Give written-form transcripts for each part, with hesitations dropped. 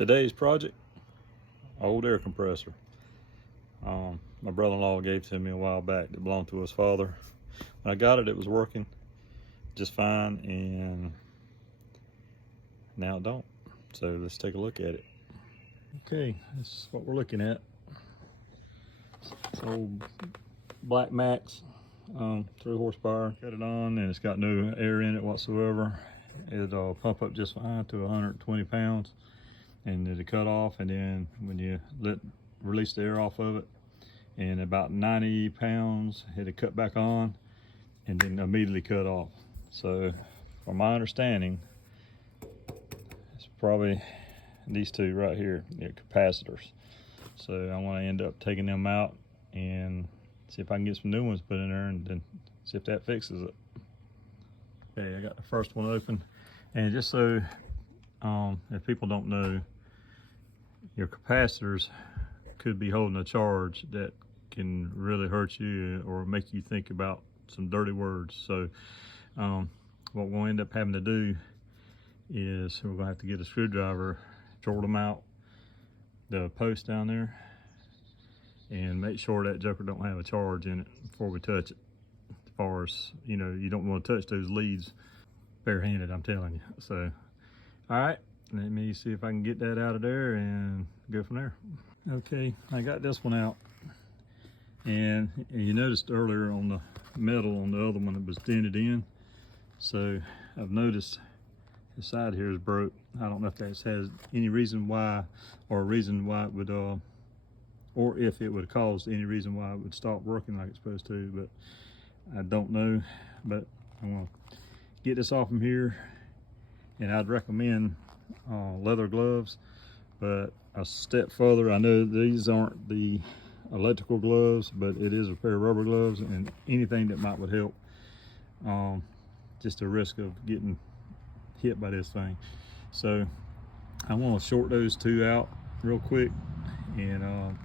Today's project, old air compressor. My brother-in-law gave it to me a while back. It belonged to his father. When I got it, it was working just fine, and now it don't. So let's take a look at it. Okay, this is what we're looking at. It's old Black Max, 3 horsepower. Got it on, and it's got no air in it whatsoever. It'll pump up just fine to 120 pounds, and it'll cut off. And then when you release the air off of it, and about 90 pounds, it'll cut back on, and then immediately cut off. So, from my understanding, it's probably these two right here, they're capacitors. So I want to end up taking them out and see if I can get some new ones put in there, and then see if that fixes it. Okay, I got the first one open, and just so if people don't know, your capacitors could be holding a charge that can really hurt you or make you think about some dirty words. So what we'll end up having to do is we're gonna have to get a screwdriver, draw them out, the post down there, and make sure that joker don't have a charge in it before we touch it. As far as, you know, you don't want to touch those leads barehanded, I'm telling you. So, all right, let me see if I can get that out of there and go from there. Okay, I got this one out, and you noticed earlier on the metal on the other one, it was dented in. So I've noticed the side here is broke. I don't know if that has any reason why, or a reason why it would, or if it would cause any reason why it would stop working like it's supposed to, but I don't know. But I'm gonna get this off from here, and I'd recommend leather gloves. But a step further, I know these aren't the electrical gloves, but it is a pair of rubber gloves, and anything that would help. Just a risk of getting hit by this thing. So I want to short those two out real quick, and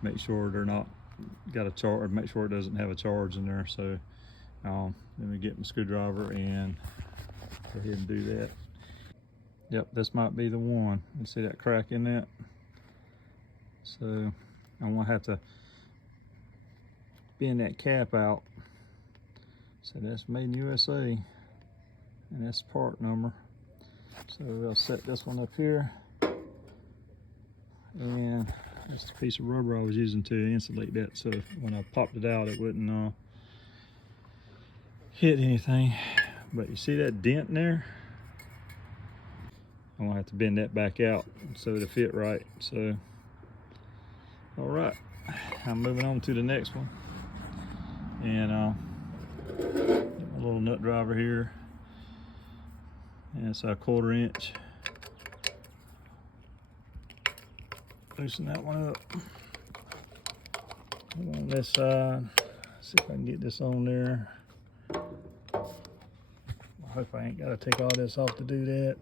make sure they're not got a charge, make sure it doesn't have a charge in there. So let me get my screwdriver and go ahead and do that. Yep, this might be the one. You see that crack in that? So I'm gonna have to bend that cap out. So that's made in USA, and that's part number. So I'll set this one up here, and that's the piece of rubber I was using to insulate that, so when I popped it out, it wouldn't hit anything. But you see that dent in there? I'm gonna have to bend that back out so it'll fit right. So, all right, I'm moving on to the next one, and get my little nut driver here, and it's a 1/4 inch. Loosen that one up. On this side, see if I can get this on there. I hope I ain't got to take all this off to do that.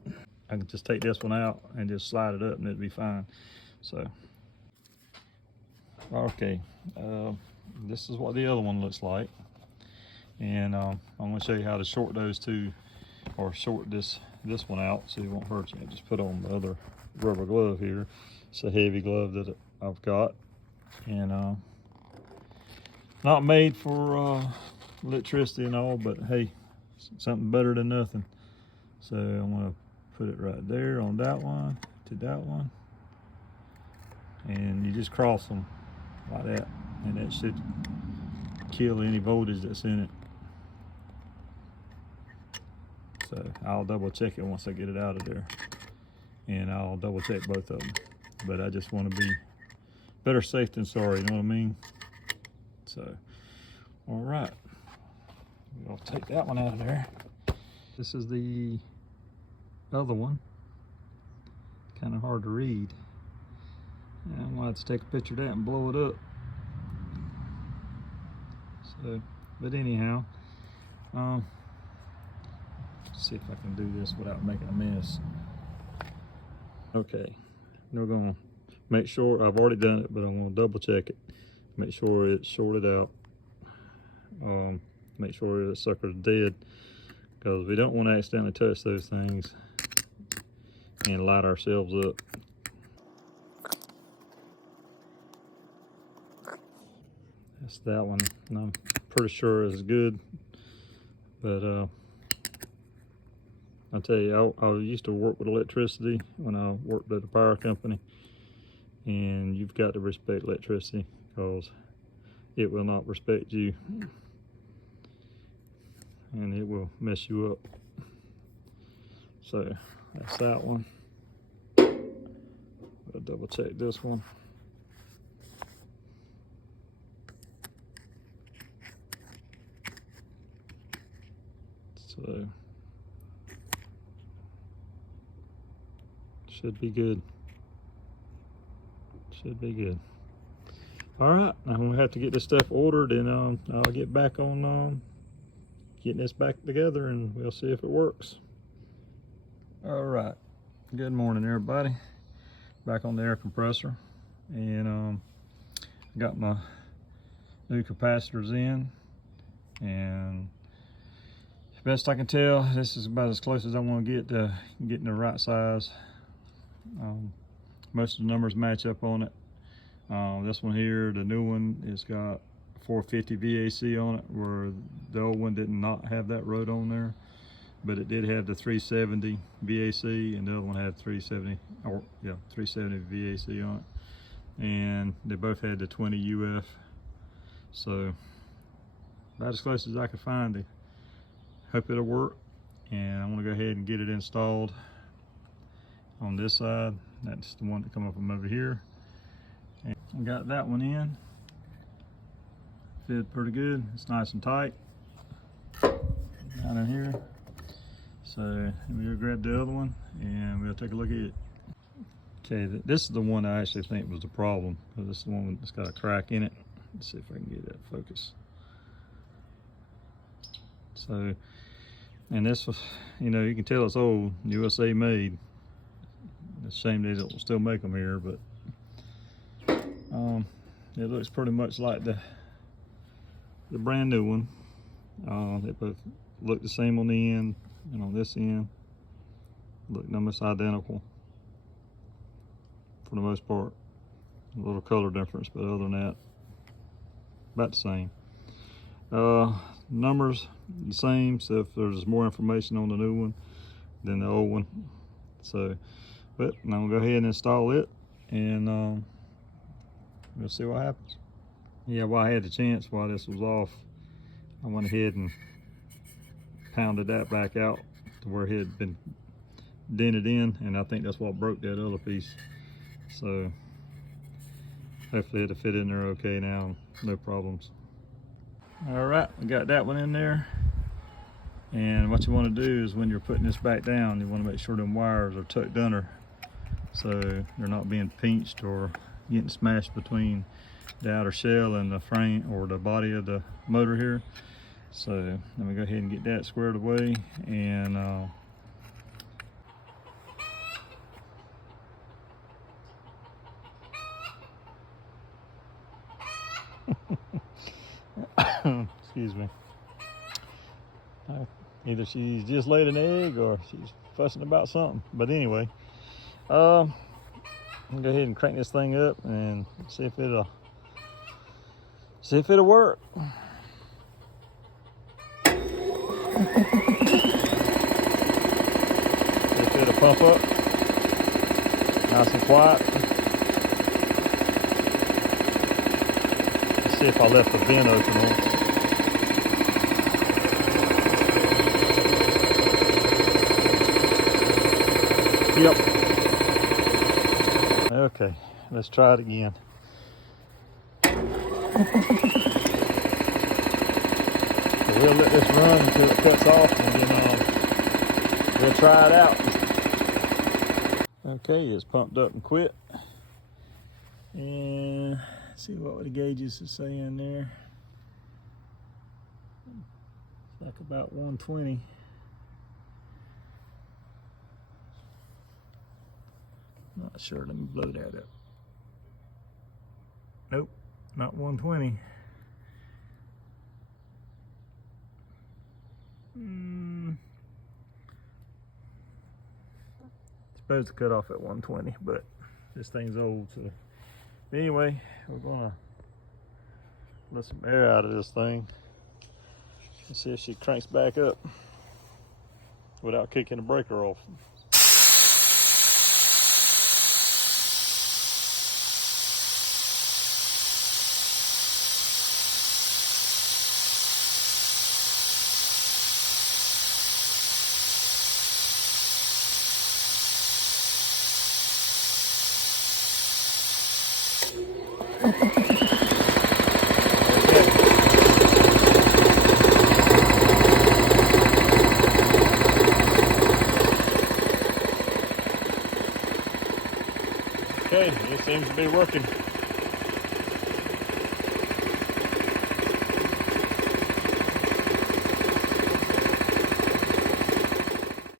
I can just take this one out and just slide it up, and it'll be fine. So, okay, this is what the other one looks like, and I'm going to show you how to short those two, or short this one out so it won't hurt you. I just put on the other rubber glove here. It's a heavy glove that I've got, and not made for electricity and all, but hey, something better than nothing. So I'm gonna put it right there on that one, to that one, and you just cross them like that, and that should kill any voltage that's in it. So I'll double check it once I get it out of there, and I'll double check both of them. But I just want to be better safe than sorry, you know what I mean? So, all right, I'll take that one out of there. This is the other one, kind of hard to read. And I'm gonna have to take a picture of that and blow it up. So, but anyhow, see if I can do this without making a mess. Okay, we're gonna make sure, I've already done it, but I'm gonna double check it. Make sure it's shorted out. Make sure the sucker's dead, because we don't want to accidentally touch those things and light ourselves up. That's that one. And I'm pretty sure it's good, but I tell you, I used to work with electricity when I worked at a power company, and you've got to respect electricity because it will not respect you, and it will mess you up. So that's that one. I'll double check this one. So should be good. Should be good. All right, I'm gonna have to get this stuff ordered, and I'll get back on getting this back together, and we'll see if it works. All right, good morning, everybody. Back on the air compressor, and got my new capacitors in, and as best I can tell, this is about as close as I want to get to getting the right size. Most of the numbers match up on it. This one here, the new one, it's got 450 VAC on it, where the old one did not have that road on there, but it did have the 370 VAC, and the other one had 370 VAC on it, and they both had the 20 UF. So about as close as I could find it. Hope it'll work, and I'm gonna go ahead and get it installed on this side. That's the one that come up from over here. And I got that one in. Fit pretty good. It's nice and tight down in here. So we'll grab the other one and we'll take a look at it. Okay, this is the one I actually think was the problem. This is the one that's got a crack in it. Let's see if I can get that focus. So, and this was, you know, you can tell it's old, USA made. It's a shame they don't still make them here, but it looks pretty much like the brand new one. They both look the same on the end, and on this end look almost identical for the most part. A little color difference, but other than that, about the same. Numbers the same, so if there's more information on the new one than the old one. So, but I'm gonna go ahead and install it, and we'll see what happens. Yeah, while I had the chance, while this was off, I went ahead and pounded that back out to where it had been dented in, and I think that's what broke that other piece. So hopefully it'll fit in there okay now, no problems. All right, we got that one in there. And what you want to do is when you're putting this back down, you want to make sure them wires are tucked under, so they're not being pinched or getting smashed between the outer shell and the frame or the body of the motor here. So let me go ahead and get that squared away, and excuse me. Either she's just laid an egg or she's fussing about something. But anyway, I'm gonna go ahead and crank this thing up and see if it'll work. See if it'll pump up nice and quiet. Let's see if I left the vent open on. Yep. Okay, let's try it again. So we'll let this run until it cuts off, and then we'll try it out. Okay, it's pumped up and quit. And let's see what the gauges are saying there. It's like about 120. Not sure, let me blow that up. Nope, not 120. It's supposed to cut off at 120, but this thing's old, so anyway, we're gonna let some air out of this thing and see if she cranks back up without kicking the breaker off. Okay, it seems to be working.